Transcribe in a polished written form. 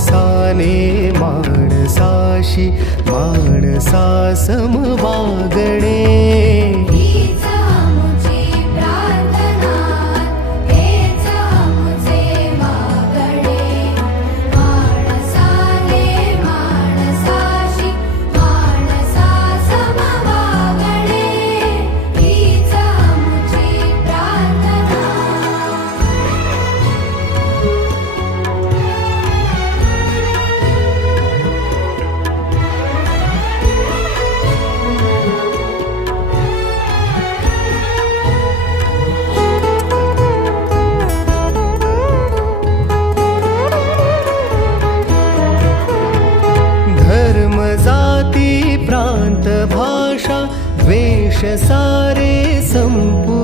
माणसाने माणसाशी माणसा सम वागणे. हीच आमुची प्रार्थना, हेच आमुचे मागणे. माणसाने माणसाशी माणसा सम वागणे. हीच आमुची प्रार्थना. धर्म जाती प्रांत भाषा द्वेष सारे संपू